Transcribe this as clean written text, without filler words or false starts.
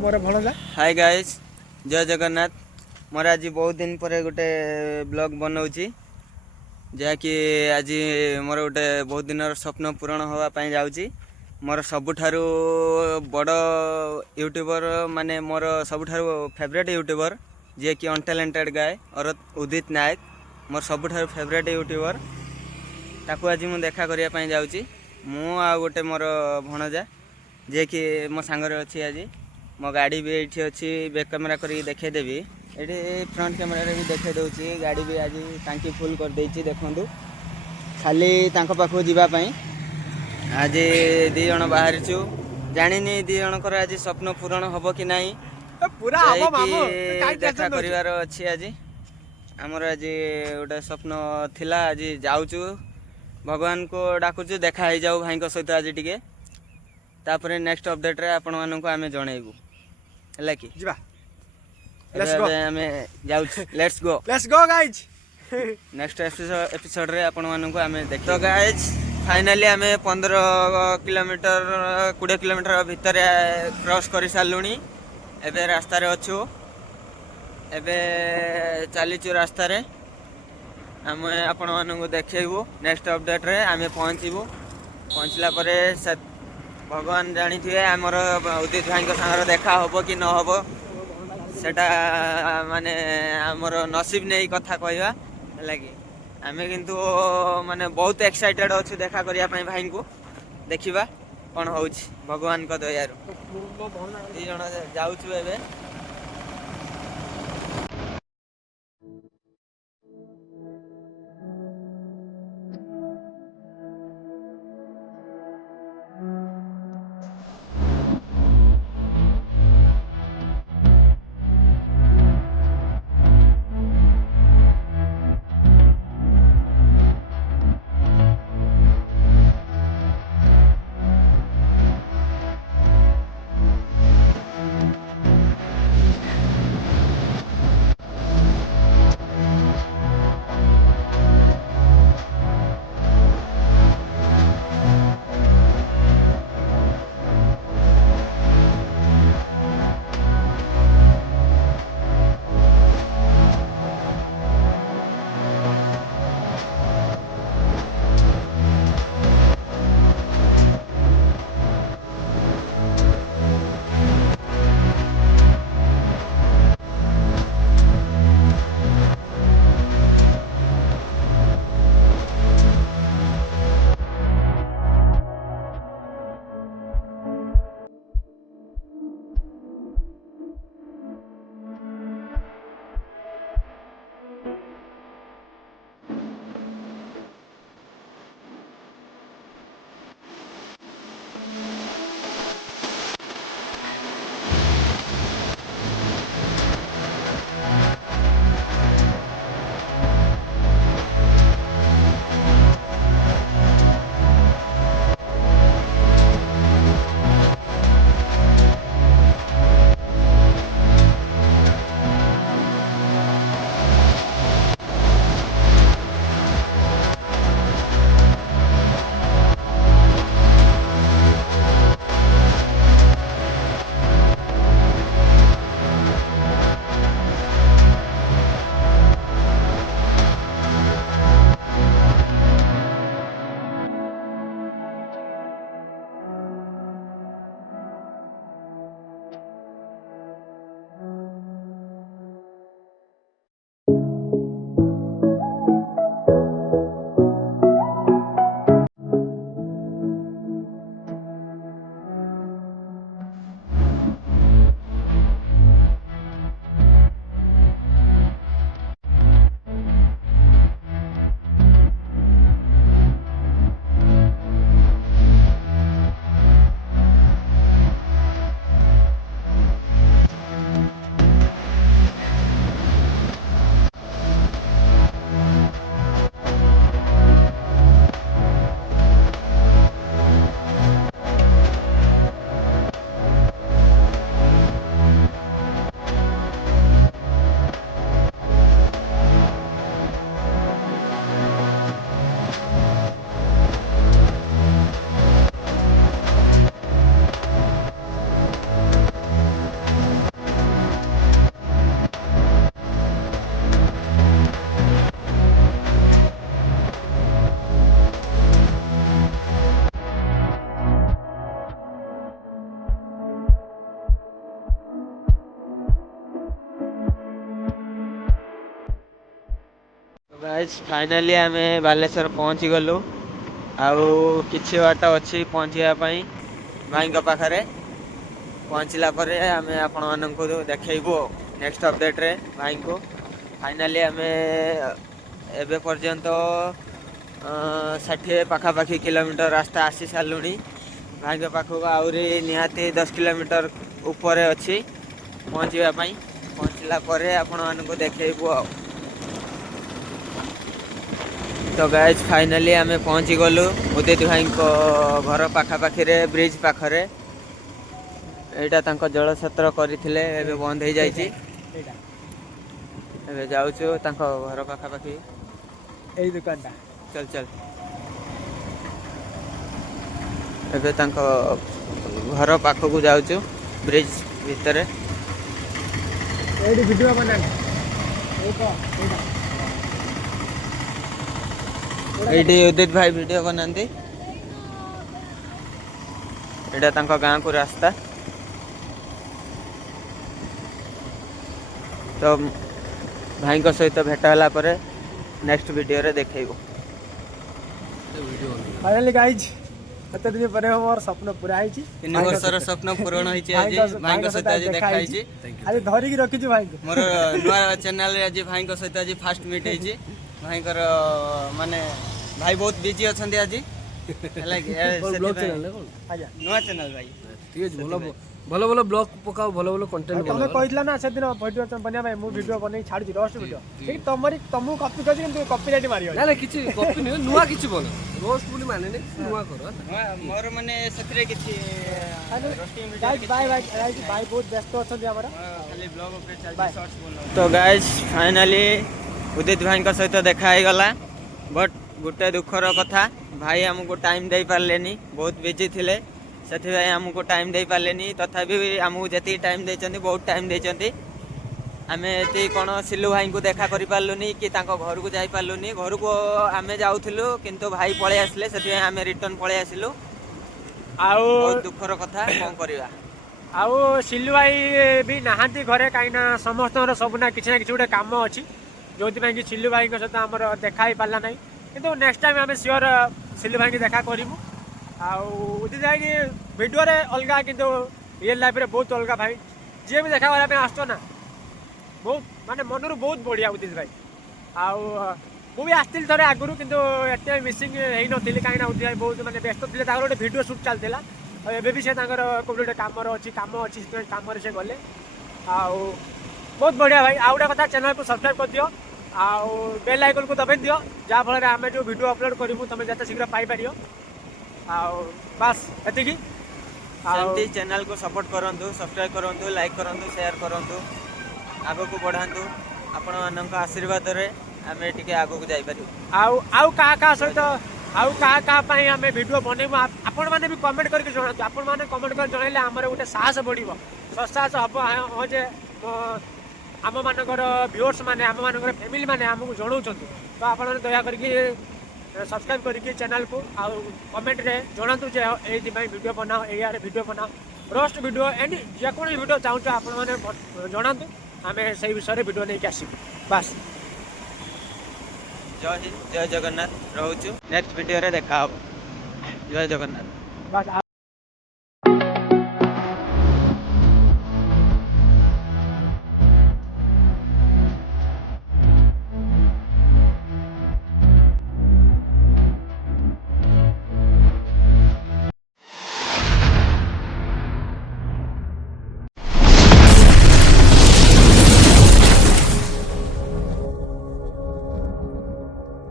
मोर भणजा hi guys जय जगन्नाथ मोर आज बहुत दिन पर गोटे ब्लॉग बनाऊँगी जहाँकि आज मोर गोटे बहुत दिन स्वप्न पूरण होगापाई जाऊँगी मोर सबुठारु बड़ यूट्यूबर माने मोर सबुठारु फेवरेट यूट्यूबर जे कि अनटैलेंटेड गाय और उदित नायक मोर सबुठारु फेवरेट यूट्यूबर ताकू आज मु देखा करने जाऊँगी मु आ गोटे मोर भणजा जे कि मो सांगरे अच्छी आज मो गाड़ी भी ये अच्छी बैक कैमेरा करके देखदेवी ये फ्रंट कैमेरा भी देखे दूसरी गाड़ी भी आज टांकी फुल कर देछि देखंतु खाली तांको पाखो जीवापाई आज दी जण बाहर छु जानिनी दी जनकर आज स्वप्न पूरण हबो कि नाही पूरा हबो मामू देखा करिवार अछि आज हमर आज गोटे स्वप्न थिला आज जाउछु भगवान को डाकुछु देखा हो जाऊ भाई को सहित आज टिके तापर नेक्स्ट अपडेट रे आपण माननको आमे जणैबू हला कि जीवा लेट्स गो हमें जाउछु let's go guys next episode रे आपण माननको आमे देख तो गाइज फाइनली आमे 15 किलोमीटर 20 किलोमीटर भीतर क्रॉस करि सालुनी एबे रास्ता रे अछु एबे चलीचु रास्ता रे आमे आपण माननको देखेबू नेक्स्ट अपडेट रे आमे पहुंचला परे भगवान जानी थे आमर उदित भाई सागर देखा हम कि न हम सेटा माने आमर नसीब नहीं कथा कहवा लगी आमे किंतु माने बहुत एक्साइटेड अच्छु देखा करने भाई को देखा कौन हो भगवान को दयारु दी जन जाऊँ एबे गाइस फाइनाली आमे बालेश्वर पहुँची गलु आउ किछि बाट अछि पहुँचिया पई भाईଙ୍କ पाखरे पहुँचला परे आमे आपण माननको देखैबो नेक्स्ट अपडेट रे भाईको फाइनाली आमे एबे पर्यंत 60 पाखापाखि किलोमीटर रास्ता आसी सारूनी भाईଙ୍କ पाखक आउरी निहाती 10 किलोमीटर ऊपर अछि पहुँचवा पई पहुँचला परे आपण माननको देखैबो। तो गाइज फाइनाली आमे पहुँची गलु उदित भाई घर पाखापाखि ब्रिज पाखरे एटा तांको जल छत्र करथिले एबे बंद हो जाइछि एबे जाउछु तांको घर पाखापाखि एई दुकानटा चल चल एबे तांको घर पाखकु जाउछु ब्रिज भितरे एडी वीडियो बनाना एटा एडी उदित भाई वीडियो बनांती एटा तांको गाँ को रास्ता तो भाई को सहित भेट होला परे नेक्स्ट वीडियो रे देखैबो। फाइनली गाइज एते दिन परे हमर सपन पूरा आइछि 3 वर्षर स्वप्न पूर्ण होइछि आज भाई को सहित आज देखा आइछि आज धरि के रखिछु भाई को मोर नुआ चैनल रे आज भाई को सहित आज फास्ट मीट होइछि भाई कर माने भाई बहुत बिजी अछंती आज हला कि ब्लॉग चैनल कोन आजा नुआ चैनल भाई ठीक है भलो भलो भलो ब्लॉग पकाओ भलो भलो कंटेंट तमे कहितला ना से दिन वीडियो बनिया भाई मु वीडियो बनै छाडी रोस्ट वीडियो ठीक तमरी तमु कॉपी कर किंतु कॉपीराइट मारियो ना ना किछि कॉपी नै नुआ किछि बोल रोस्ट बोली माने नै नुआ करो मोर माने सतरे किछि गाइस बाय बाय गाइस भाई बहुत व्यस्त अछन हमरा खाली ब्लॉग ऊपर चल शॉर्ट्स बोल तो गाइस फाइनली उदित भाई का सहित देखा ही गला बट गोटे दुखर कथा भाई हमको टाइम दे पारलेनी बहुत बिजी थिले से आमको टाइम दे पारे तथापि आमको जी टाइम देते बहुत टाइम देते आम ये कौन सिलू भाई को देखा कर पार्लुनी कि घर को जाई पार्लुनी घर को आम जाऊलु किंतु भाई पलि आसले से आम रिटर्न पलि आसिलु बहुत दुखर कथा कौन करवा आउ सिलू भाई भी नहांती घरे कहीं समस्त सब ना कि गोटे कम अच्छी जो कि सिलू भाई सहित आम देखा ही पारा ना किंतु नेक्स्ट टाइम आम सियोर सिलू भाई की देखा करूँ उदित भाई वीडियो रे अलग किंतु रियल लाइफ रे बहुत अलग भाई जी भी देखा करने आसतो ना बहुत माने मनरू बहुत बढ़िया उदित भाई आउ भी आसती थे आगुरी किंतु एत मिसिंग हो नी कहीं उदित भाई बहुत माने व्यस्त थे गोटे वीडियो शूट चलता एवं भी से गोटे कम अच्छी कम से गले आउ बहुत बढ़िया भाई आउ गोटे कथा चैनल को सब्सक्राइब कर दियो आउ बेल आइकन को दबाई दियो जहाँ फल आम जो वीडियो अपलोड करूँ तुम जिते शीघ्र पाइपर बस एतिकी चैनल को सपोर्ट करंतु सब्सक्राइब करंतु लाइक करंतु शेयर करंतु आगो को बढ़ांतु आपण मानक आशीर्वाद रे आमे टिके आगो को जाई परियो आउ का सहित आउ का पई आमे वीडियो बनेबो आपण माने भी कमेंट करके जणातु आपण माने कमेंट कर जणाइले हमर गोटे साहस बढ़िबो साहस हबो हो जे आम मानकर व्यूअर्स माने आम मानकर फैमिली माने हमकु जणाउछंतु तो आपण दया करके सब्सक्राइब करके चैनल को आउ कमेंट रे जणातु जे एथि भाई वीडियो बनाओ एआर वीडियो बनाओ roast video and J cone video चाहू आपण माने जणातु आमे सही विषय वीडियो नहीं के आसीबु बस जय हिंद जय जगन्नाथ रहूछु नेक्स्ट वीडियो रे देखा जय जगन्नाथ बस।